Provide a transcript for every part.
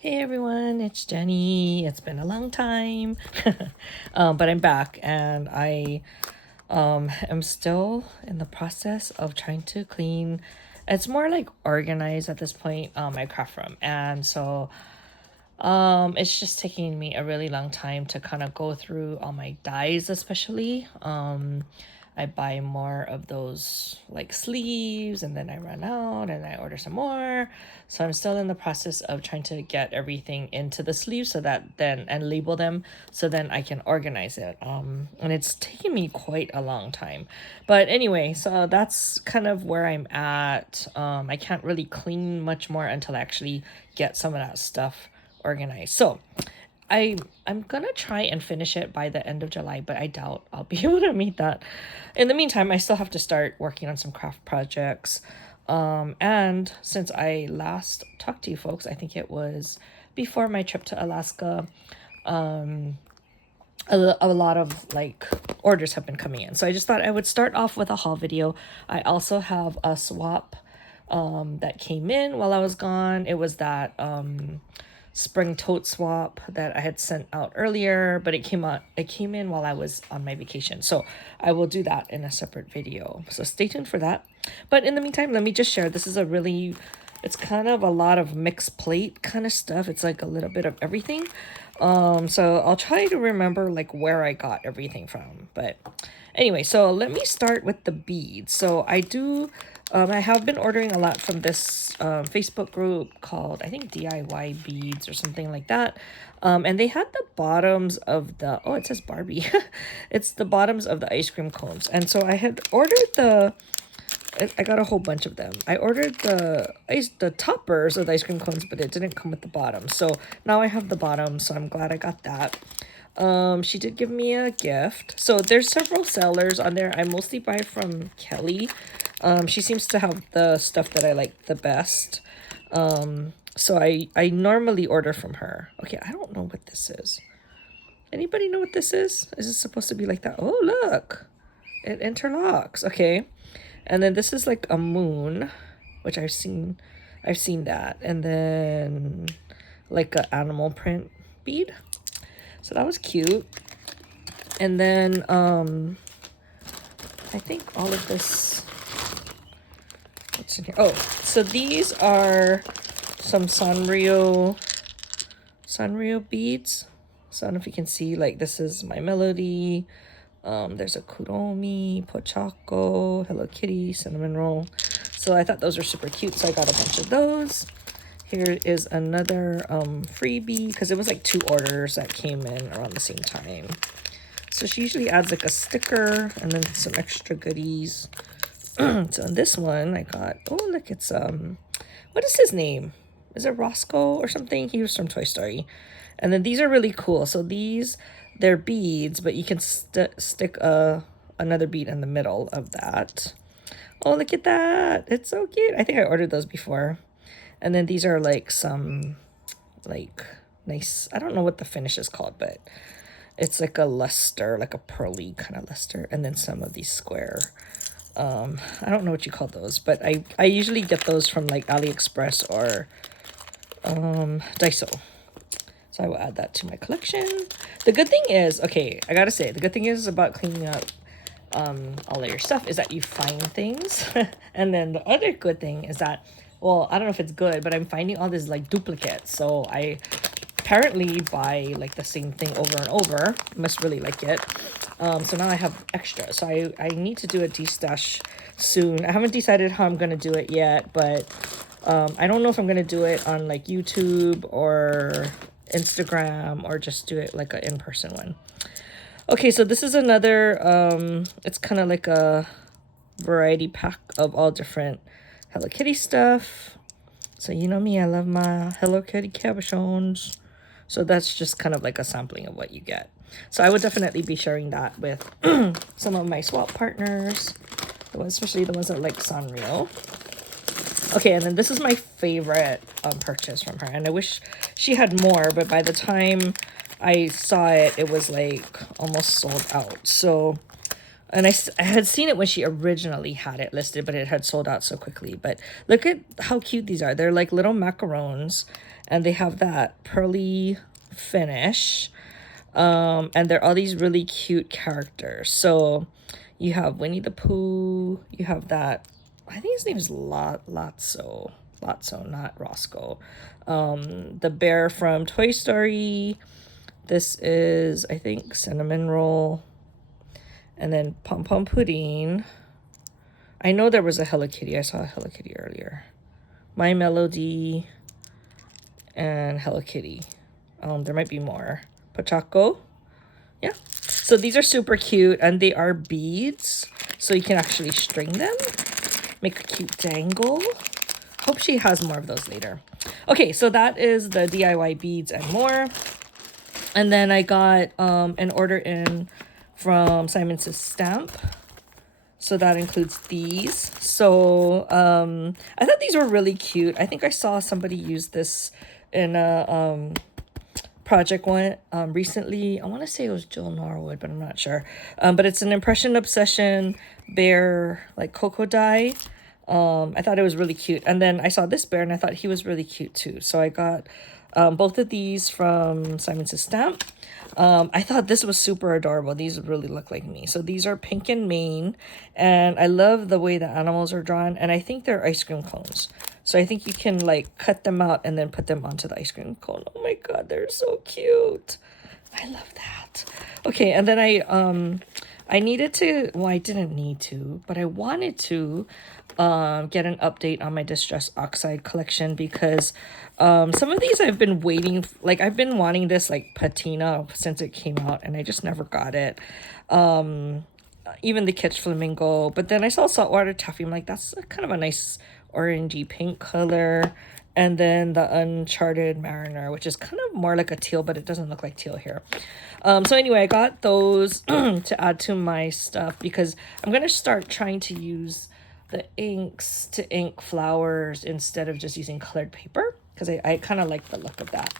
Hey everyone, it's Jenny. It's been a long time, but I'm back and I am still in the process of trying to clean. It's more like organize at this point, my craft room, and so it's just taking me a really long time to kind of go through all my dyes, especially. I buy more of those like sleeves and then I run out and I order some more. So I'm still in the process of trying to get everything into the sleeves so that then and label them so then I can organize it. And it's taken me quite a long time. But anyway, so that's kind of where I'm at. I can't really clean much more until I actually get some of that stuff organized. So I'm gonna try and finish it by the end of July, but I doubt I'll be able to meet that. In the meantime, I still have to start working on some craft projects. And since I last talked to you folks, I think it was before my trip to Alaska, a lot of like orders have been coming in. So I just thought I would start off with a haul video. I also have a swap that came in while I was gone. It was that spring tote swap that I had sent out earlier, but it came in while I was on my vacation. So I will do that in a separate video. So stay tuned for that. But in the meantime, let me just share. This is it's kind of a lot of mixed plate kind of stuff. It's like a little bit of everything. So I'll try to remember like where I got everything from. But anyway, so let me start with the beads. So I have been ordering a lot from this Facebook group called, I think, DIY Beads or something like that. And they had the bottoms of it says Barbie. It's the bottoms of the ice cream cones. And so I had ordered I got a whole bunch of them. I ordered the toppers of the ice cream cones, but it didn't come with the bottom. So now I have the bottom, so I'm glad I got that. She did give me a gift. So there's several sellers on there. I mostly buy from Kelly. She seems to have the stuff that I like the best. So I normally order from her. Okay, I don't know what this is. Anybody know what this is? Is it supposed to be like that? Oh, look. It interlocks. Okay. And then this is like a moon, which I've seen that. And then like an animal print bead. So that was cute. And then I think all of this, what's in here? Oh, so these are some Sanrio beads. So I don't know if you can see, like this is my melody. There's a Kuromi, Pochako, Hello Kitty, cinnamon roll. So I thought those were super cute, so I got a bunch of those. Here is another freebie, because it was like 2 orders that came in around the same time. So she usually adds like a sticker and then some extra goodies. So in this one I got, oh look, it's what is his name? Is it Roscoe or something? He was from Toy Story. And then these are really cool. So they're beads, but you can stick another bead in the middle of that. Oh, look at that. It's so cute. I think I ordered those before. And then these are like some like nice, I don't know what the finish is called, but it's like a luster, like a pearly kind of luster. And then some of these square, I don't know what you call those, but I usually get those from like AliExpress or Daiso. So I will add that to my collection. The good thing is, okay, I gotta say, the good thing is about cleaning up all of your stuff is that you find things. And then the other good thing is that, well, I don't know if it's good, but I'm finding all these like duplicates. So I apparently buy like the same thing over and over. Must really like it. So now I have extra. So I need to do a destash soon. I haven't decided how I'm gonna do it yet, but I don't know if I'm gonna do it on like YouTube or Instagram or just do it like an in-person one. Okay, so this is another it's kind of like a variety pack of all different Hello Kitty stuff. So you know me, I love my Hello Kitty cabochons. So that's just kind of like a sampling of what you get. So I would definitely be sharing that with some of my swap partners, especially the ones that like Sanrio. Okay, and then this is my favorite purchase from her. And I wish she had more, but by the time I saw it, it was like almost sold out. So And I had seen it when she originally had it listed, but it had sold out so quickly. But look at how cute these are. They're like little macarons, and they have that pearly finish. And they're all these really cute characters. So you have Winnie the Pooh. You have that, I think his name is Lotso. Lotso, not Roscoe. The bear from Toy Story. This is, I think, Cinnamon Roll. And then Pom Pom Pudding. I know there was a Hello Kitty. I saw a Hello Kitty earlier. My Melody. And Hello Kitty. There might be more. Pochaco. Yeah. So these are super cute. And they are beads. So you can actually string them. Make a cute dangle. Hope she has more of those later. Okay, so that is the DIY beads and more. And then I got an order in from Simon Says Stamp. So that includes these. So I thought these were really cute. I think I saw somebody use this in a project one recently. I want to say it was Jill Norwood, but I'm not sure. But it's an Impression Obsession bear, like cocoa dye. I thought it was really cute. And then I saw this bear and I thought he was really cute too. So I got both of these from Simon Says Stamp. I thought this was super adorable. These really look like me. So these are pink and mane. And I love the way the animals are drawn. And I think they're ice cream cones. So I think you can like cut them out and then put them onto the ice cream cone. Oh my God, they're so cute. I love that. Okay, and then I needed to, well, I didn't need to, but I wanted to get an update on my Distress Oxide collection because some of these I've been waiting, like I've been wanting this like patina since it came out and I just never got it. Even the Catch Flamingo, but then I saw Saltwater Taffy. I'm like, that's kind of a nice orangey pink color. And then the Uncharted Mariner, which is kind of more like a teal, but it doesn't look like teal here. So anyway, I got those to add to my stuff because I'm going to start trying to use the inks to ink flowers instead of just using colored paper because I kind of like the look of that.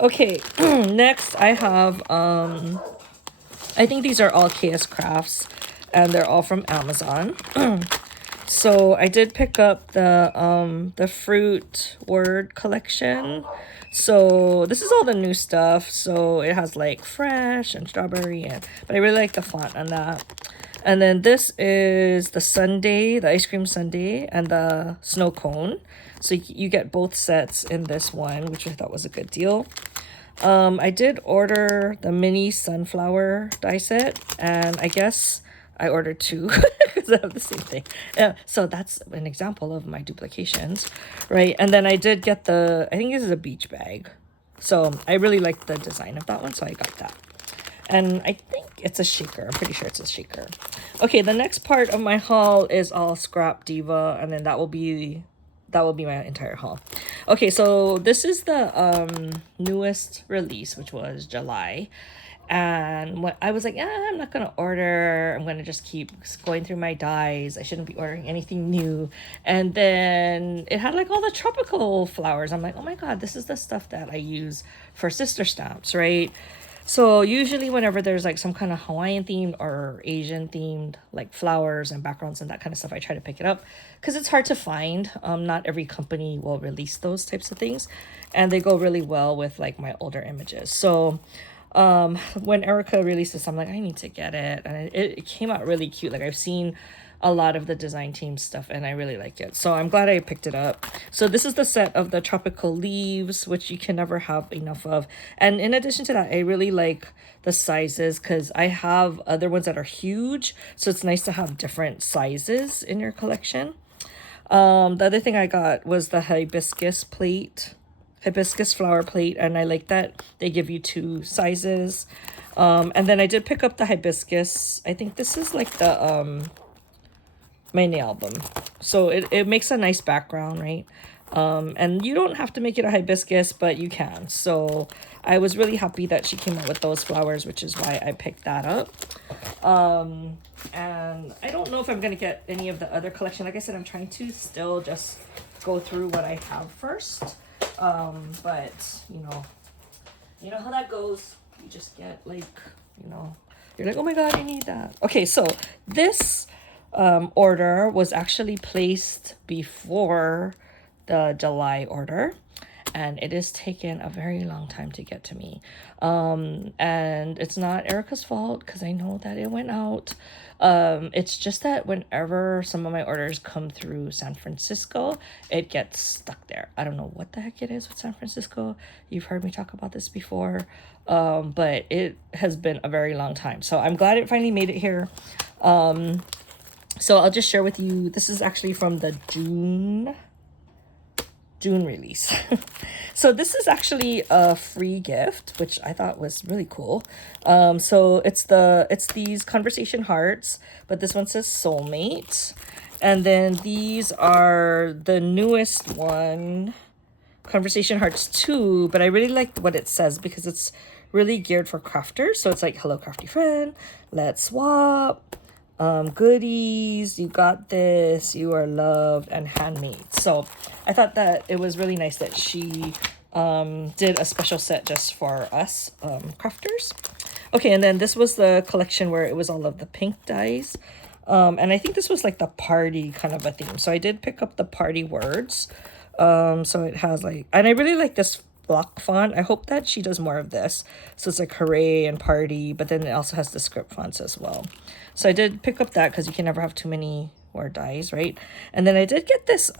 Okay, next I have, I think these are all KS Crafts and they're all from Amazon. So I did pick up the fruit word collection. So this is all the new stuff. So it has like fresh and strawberry, but I really like the font on that. And then this is the sundae, the ice cream sundae, and the snow cone. So you get both sets in this one, which I thought was a good deal. I did order the mini sunflower die set, and I guess I ordered two because I have the same thing. So that's an example of my duplications, right? And then I did get the, I think this is a beach bag. So I really liked the design of that one, so I got that. And I think it's a shaker. I'm pretty sure it's a shaker. Okay, the next part of my haul is all Scrapdiva, and then that will be my entire haul. Okay, so this is the newest release, which was July. And what I was like, I'm not gonna order. I'm gonna just keep going through my dies. I shouldn't be ordering anything new. And then it had like all the tropical flowers. I'm like, oh my God, this is the stuff that I use for sister stamps, right? So usually whenever there's like some kind of Hawaiian themed or Asian themed like flowers and backgrounds and that kind of stuff, I try to pick it up because it's hard to find. Not every company will release those types of things, and they go really well with like my older images. So when Erica released this, I'm like, I need to get it, and it came out really cute. Like I've seen a lot of the design team stuff and I really like it, so I'm glad I picked it up. So this is the set of the tropical leaves, which you can never have enough of. And in addition to that, I really like the sizes because I have other ones that are huge, so it's nice to have different sizes in your collection. The other thing I got was the hibiscus flower plate, and I like that they give you two sizes. And then I did pick up the hibiscus. I think this is like the mini album, so it makes a nice background, right? And you don't have to make it a hibiscus, but you can. So I was really happy that she came out with those flowers, which is why I picked that up. And I don't know if I'm gonna get any of the other collection. Like I said, I'm trying to still just go through what I have first. But you know how that goes. You just get like, You're like, oh my God, I need that. Okay, so this order was actually placed before the July order, and it has taken a very long time to get to me. And it's not Erica's fault because I know that it went out. It's just that whenever some of my orders come through San Francisco, it gets stuck there. I don't know what the heck it is with San Francisco. You've heard me talk about this before, but it has been a very long time. So I'm glad it finally made it here. So I'll just share with you. This is actually from the June release. So this is actually a free gift, which I thought was really cool. So it's these conversation hearts, but this one says soulmate. And then these are the newest one, conversation hearts 2, but I really like what it says because it's really geared for crafters. So it's like, hello crafty friend, let's swap. Goodies, you got this, you are loved, and handmade. So I thought that it was really nice that she did a special set just for us crafters. Okay, and then this was the collection where it was all of the pink dies. And I think this was like the party kind of a theme. So I did pick up the party words. So it has like, and I really like this block font. I hope that she does more of this. So it's like hooray and party, but then it also has the script fonts as well. So I did pick up that because you can never have too many word dies, right? And then I did get this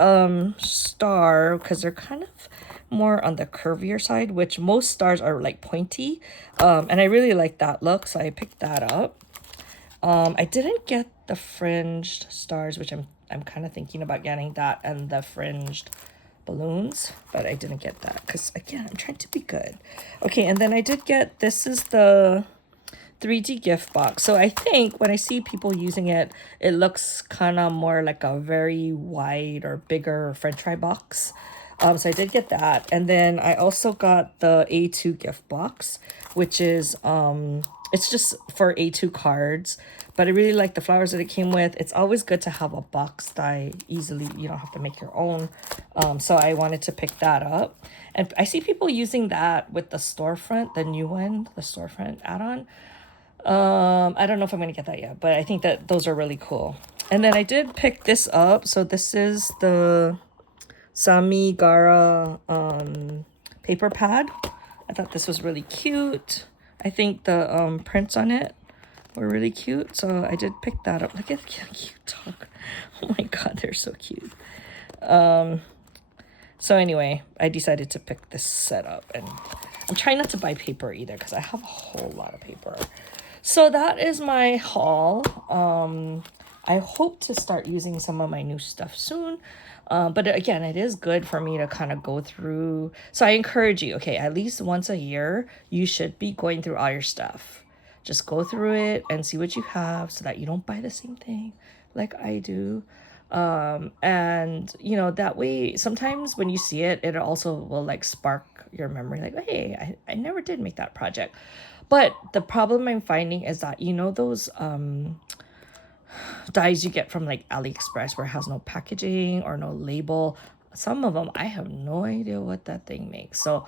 star because they're kind of more on the curvier side, which most stars are like pointy. And I really like that look, so I picked that up. I didn't get the fringed stars, which I'm kind of thinking about getting that and the fringed balloons, but I didn't get that because again, I'm trying to be good. Okay, and then I did get, this is the 3D gift box. So I think when I see people using it, it looks kind of more like a very wide or bigger French fry box. So I did get that. And then I also got the A2 gift box, which is it's just for A2 cards, but I really like the flowers that it came with. It's always good to have a box die easily. You don't have to make your own. So I wanted to pick that up. And I see people using that with the storefront, the new one, the storefront add-on. I don't know if I'm going to get that yet, but I think that those are really cool. And then I did pick this up. So this is the Samigara paper pad. I thought this was really cute. I think the prints on it were really cute, so I did pick that up. Look at the cute dog. Oh my God, they're so cute. So anyway, I decided to pick this set up, and I'm trying not to buy paper either because I have a whole lot of paper. So that is my haul. I hope to start using some of my new stuff soon. But again, it is good for me to kind of go through. So I encourage you, okay, at least once a year, you should be going through all your stuff. Just go through it and see what you have so that you don't buy the same thing like I do. And you know, that way, sometimes when you see it, it also will like spark your memory. Like, hey, I never did make that project. But the problem I'm finding is that, you know, those dies you get from like AliExpress where it has no packaging or no label. Some of them, I have no idea what that thing makes. So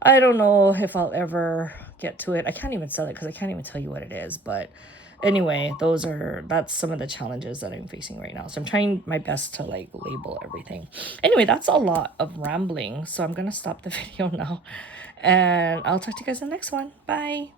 I don't know if I'll ever get to it. I can't even sell it because I can't even tell you what it is. But anyway, that's some of the challenges that I'm facing right now. So I'm trying my best to like label everything. Anyway, that's a lot of rambling. So I'm going to stop the video now. And I'll talk to you guys in the next one. Bye.